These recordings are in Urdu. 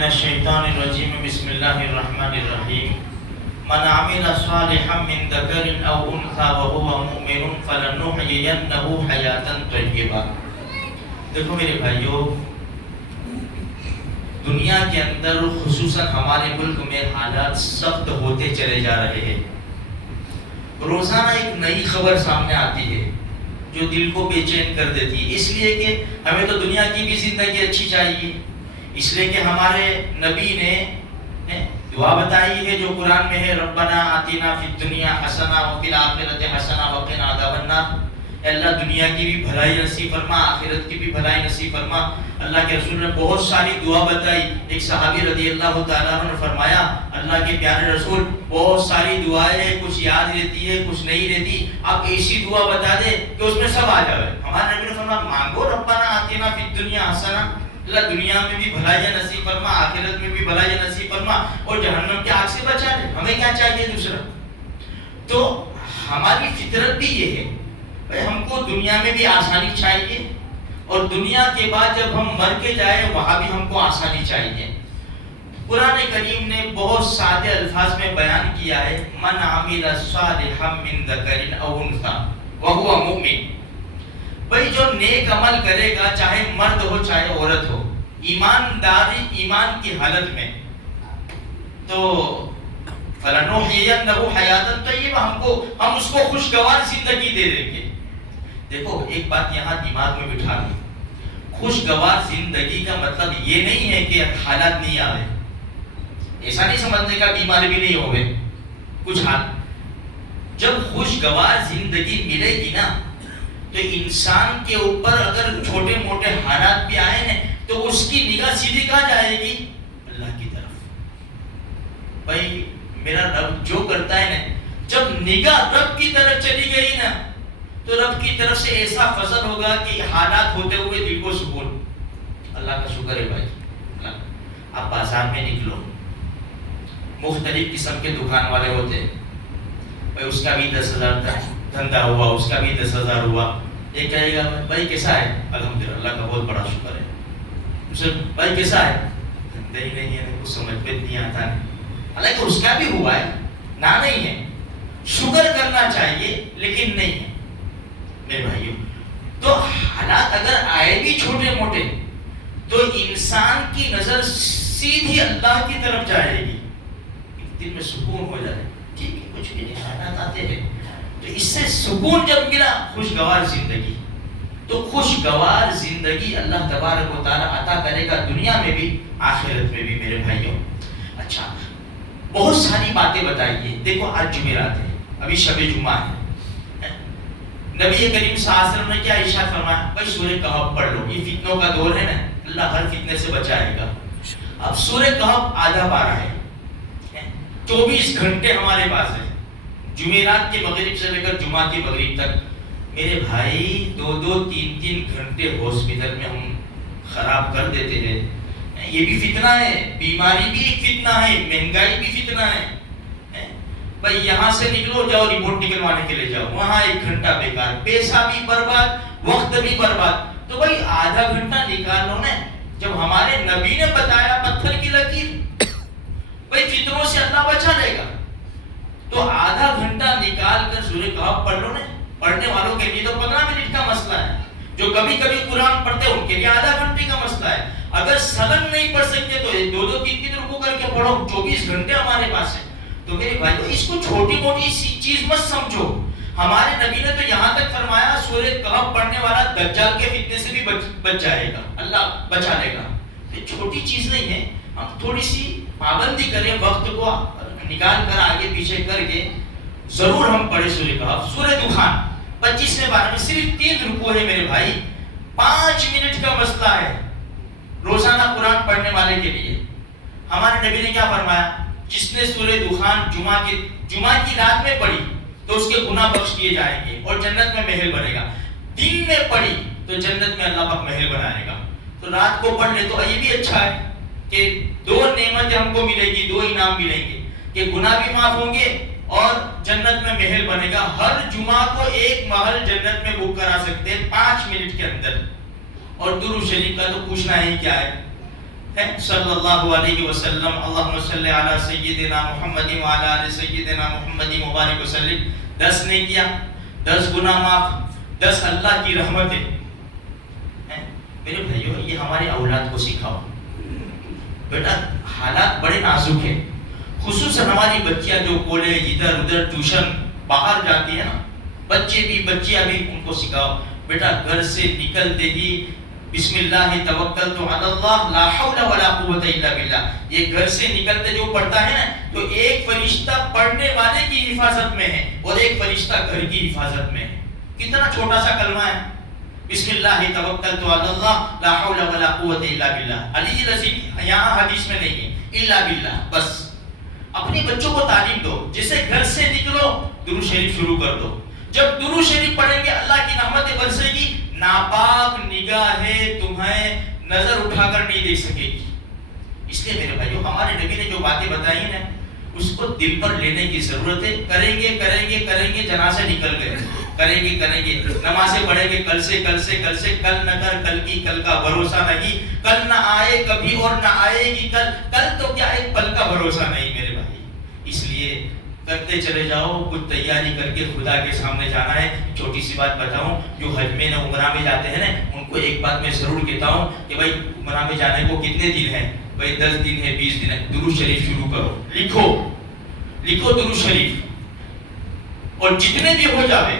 من الشیطان الرجیم بسم اللہ الرحمن الرحیم من عمل صالحا من ذکر او انثى وهو مؤمن فلنحيينه حیاتا طیبہ۔ دیکھو میرے بھائیو، دنیا کے اندر خصوصاً ہمارے ملک میں حالات سخت ہوتے چلے جا رہے ہیں۔ روزانہ ایک نئی خبر سامنے آتی ہے جو دل کو بے چین کر دیتی ہے، اس لیے کہ ہمیں تو دنیا کی بھی زندگی اچھی چاہیے، اس لیے کہ ہمارے نبی نے دعا بتائی ہے جو قرآن میں ہے، ربنا آتنا فی الدنیا حسنہ وفی الآخرۃ حسنہ وقنا عذاب النار۔ اے اللہ دنیا کی بھی بھلائی نصیب فرما، آخرت کی بھی بھلائی نصیب فرما۔ اللہ کے رسول نے بہت ساری دعا بتائی۔ ایک صحابی رضی اللہ تعالیٰ عنہ نے فرمایا، اللہ کے پیارے رسول بہت ساری دعائیں ہیں، کچھ یاد رہتی ہے کچھ نہیں رہتی، آپ ایسی دعا بتا دیں کہ اس میں سب آ جائے۔ ہمارے نبی نے فرمایا مانگو ربنا آتنا فی الدنیا حسنہ، اللہ دنیا میں بھی بھلائی نصیب فرما، آخرت میں بھی بھلائی نصیب فرما اور جہنم کی آگ سے بچا لے۔ ہمیں کیا چاہیے دوسرا؟ تو ہماری فطرت بھی یہ ہے، ہم کو دنیا میں بھی آسانی چاہیے اور دنیا کے بعد جب ہم مر کے جائیں وہاں بھی ہم کو آسانی چاہیے۔ قرآن کریم نے بہت سادے الفاظ میں بیان کیا ہے، من عمل صالحا من ذکر او انثى وهو مؤمن۔ بھئی جو نیک عمل کرے گا، چاہے مرد ہو چاہے عورت ہو، ایمانداری ایمان کی حالت میں، تو فَلَنُحْيِيَنَّهُ حَيَاةً طَيِّبَةً، ہم اس کو خوشگوار زندگی دے دیں گے۔ دیکھو ایک بات یہاں دماغ میں بٹھا لیں، خوشگوار زندگی کا مطلب یہ نہیں ہے کہ حالات نہیں آئے، ایسا نہیں سمجھنے کا بیماری بھی نہیں ہوئے کچھ حال۔ جب خوشگوار زندگی ملے گی نا تو انسان کے اوپر اگر چھوٹے موٹے حالات بھی آئے نا تو اس کی نگاہ سیدھی کہاں جائے گی؟ اللہ کی طرف۔ بھائی میرا رب جو کرتا ہے نا، جب نگاہ رب کی طرف چلی گئی نا تو رب کی طرف سے ایسا فضل ہوگا کہ حالات ہوتے ہوئے دل کو سکون۔ اللہ کا شکر ہے بھائی۔ آپ بازار میں نکلو، مختلف قسم کے دکان والے ہوتے ہیں، بھائی اس کا بھی 10,000 دھندا ہوا، اس کا بھی 10,000 ہوا۔ یہ کہے گا بھائی کیسا ہے؟ الحمدللہ اللہ کا بہت بڑا شکر ہے۔ اسے بھائی کیسا ہے؟ دھندا ہی نہیں ہے، کچھ سمجھ میں نہیں آتا ہے، حالانکہ اس کا بھی ہوا ہے، نہ نہیں ہے، شکر کرنا چاہیے لیکن نہیں ہے میرے بھائیوں۔ تو حالات اگر آئے بھی چھوٹے موٹے تو انسان کی نظر سیدھی اللہ کی طرف جائے گی، دل میں سکون ہو جائے، ٹھیک ہے کچھ بھی نہیں، حالات آتے ہیں تو اس سے سکون جب ملا، خوشگوار زندگی، تو خوشگوار زندگی اللہ تبارک و تعالی عطا کرے گا دنیا میں بھی آخرت میں بھی میرے بھائیوں۔ اچھا بہت ساری باتیں بتائیے۔ دیکھو آج جمعرات ہے، ابھی شب جمعہ ہے، نبی کریم صلی اللہ علیہ وسلم نے کیا ارشاد فرمایا؟ بھائی سورہ کہف پڑھ لو، یہ فتنوں کا دور ہے نا، اللہ ہر فتنے سے بچائے گا۔ اب سورہ کہف آدھا پارہ ہے، 24 گھنٹے ہمارے پاس ہے، جمعرات کے مغرب سے لے کر جمعہ کی مغرب تک۔ میرے بھائی 2-2 3-3 گھنٹے ہاسپٹل میں ہم خراب کر دیتے ہیں، یہ بھی فتنہ ہے، بیماری بھی ایک فتنہ ہے، مہنگائی بھی فتنہ ہے۔ بھائی یہاں سے نکلو، جاؤ رپورٹ نکلوانے کے لیے جاؤ، وہاں 1 گھنٹہ بیکار، پیسہ بھی برباد، وقت بھی برباد۔ تو بھائی آدھا گھنٹہ نکال لو نا، جب ہمارے نبی نے بتایا پتھر کی لکیر، بھائی فتنوں سے اللہ بچا لے گا، تو آدھا گھنٹہ نکال کر سورہ کہف پڑھ لو نا۔ پڑھنے والوں کے لیے تو 15 منٹ کا مسئلہ ہے، جو کبھی کبھی قرآن پڑھتے ہیں ان کے لیے آدھا گھنٹے کا مسئلہ ہے۔ اگر سلن نہیں پڑھ سکتے تو 2-2 3-3 رکوع کر کے پڑھو، 24 گھنٹے ہمارے پاس ہے۔ تو میرے بھائیو اس کو چھوٹی موٹی چیز مت سمجھو، ہمارے نبی نے تو یہاں تک فرمایا سورہ کہف پڑھنے والا دجال کے فتنے سے بھی بچ جائے گا، اللہ بچا لے گا۔ یہ چھوٹی چیز نہیں ہے، ہم تھوڑی سی پابندی کریں، وقت کو نکال کر آگے پیچھے کر کے ضرور ہم پڑھیں سورہ کہف۔ سورہ دخان 25ویں پارہ میں صرف 3 رکوع ہے میرے بھائی، 5 منٹ کا مسئلہ ہے روزانہ قرآن پڑھنے والے کے لیے۔ ہمارے نبی نے کیا فرمایا؟ جس نے سورہ دخان جمعہ کی رات میں پڑھی تو اس کے گناہ بخش دیے جائیں گے اور جنت میں محل بنے گا۔ دن میں پڑھی تو جنت میں اللہ پاک محل بنائے گا۔ تو رات کو پڑھ لے تو یہ بھی اچھا ہے کہ 2 نعمتیں ہم کو ملے گی، 2 انعام ملیں گے کہ گناہ بھی معاف ہوں گے اور جنت میں محل بنے گا۔ ہر جمعہ کو 1 محل جنت میں بک کرا سکتے ہیں 5 منٹ کے اندر۔ اور درود شریف کا تو پوچھنا ہی کیا ہے، ہے صلی اللہ علیہ وسلم، اللہم صلی علی سیدنا محمد وعلی آل سیدنا محمد مبارک وسلم، 10 نے کیا 10 گناہ معاف، 10 اللہ کی رحمتیں. میرے بھائیو یہ ہمارے اولاد کو سکھاؤ. بیٹا حالات بڑے نازک ہیں، خصوصاً ہماری بچیاں جو کالج ادھر ادھر ٹیوشن باہر جاتی ہیں نا، بچے بھی بچیاں بھی، ان کو سکھاؤ بیٹا گھر سے نکلتے ہی بسم اللہ توکلت علی اللہ لا حول ولا قوت الا باللہ. یہ گھر سے نکلتے جو پڑھتا ہے نا تو ایک فرشتہ پڑھنے والے کی حفاظت میں ہے اور ایک فرشتہ گھر کی حفاظت میں ہے. کتنا چھوٹا سا کلمہ ہے، بسم اللہ توکلت علی اللہ لا حول ولا قوت الا باللہ. علی العظیم یہاں حدیث میں نہیں ہے، الا باللہ. بس اپنے بچوں کو تعلیم دو، جسے گھر سے نکلو درود شریف شروع کر دو. جب درود شریف پڑھیں گے اللہ کی رحمتیں برسے گی، ناپاک نگاہیں تمہیں نظر اٹھا کر نہیں دیکھ سکے گی. اس لیے میرے بھائیو ہمارے نبی نے جو باتیں بتائی ہیں نا اس کو دل پر لینے کی ضرورت ہے. کریں گے کریں گے کریں گے، جنازے نکل گئے، کریں گے نمازیں پڑھیں گے کل سے کل نہ کر، کل کی کل کا بھروسہ نہیں، کل نہ آئے کبھی اور نہ آئے گی کل تو کیا ایک پل کا بھروسہ نہیں میرے بھائی. اس لیے کرتے چلے جاؤ، کچھ تیاری کر کے خدا کے سامنے جانا ہے. چھوٹی سی بات بتاؤں، جو حج میں عمرہ میں جاتے ہیں نا ان کو ایک بات میں ضرور کہتا ہوں کہ بھائی عمرہ میں جانے کو کتنے دن ہیں؟ بھائی 10 دن ہے 20 دن ہے. درود شریف شروع کرو، لکھو درود شریف، اور جتنے بھی ہو جاوے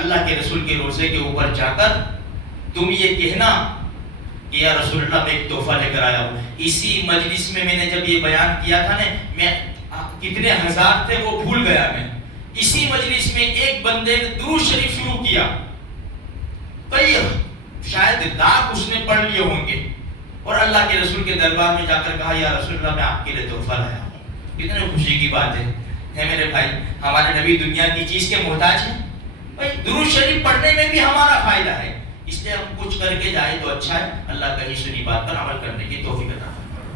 اللہ کے رسول کے روزے کے اوپر جا کر تم یہ کہنا کہ یا رسول اللہ میں ایک تحفہ لے کر آیا ہوں. اسی مجلس میں نے جب یہ بیان کیا تھا نا، میں کتنے ہزار تھے وہ بھول گیا. میں اسی مجلس میں ایک بندے نے درود شریف شروع کیا، کئی شاید لاکھ اس نے پڑھ لیے ہوں گے، اور اللہ کے رسول کے دربار میں جا کر کہا یا رسول اللہ میں آپ کے لیے تحفہ لایا ہوں. کتنے خوشی کی بات ہے میرے بھائی. ہمارے نبی دنیا کی چیز کے محتاج ہیں. بھائی درود شریف پڑھنے میں بھی ہمارا فائدہ ہے، اس لیے ہم کچھ کر کے جائے تو اچھا ہے. اللہ کہیں سنی بات پر عمل کرنے کی توفیق عطا فرمائے.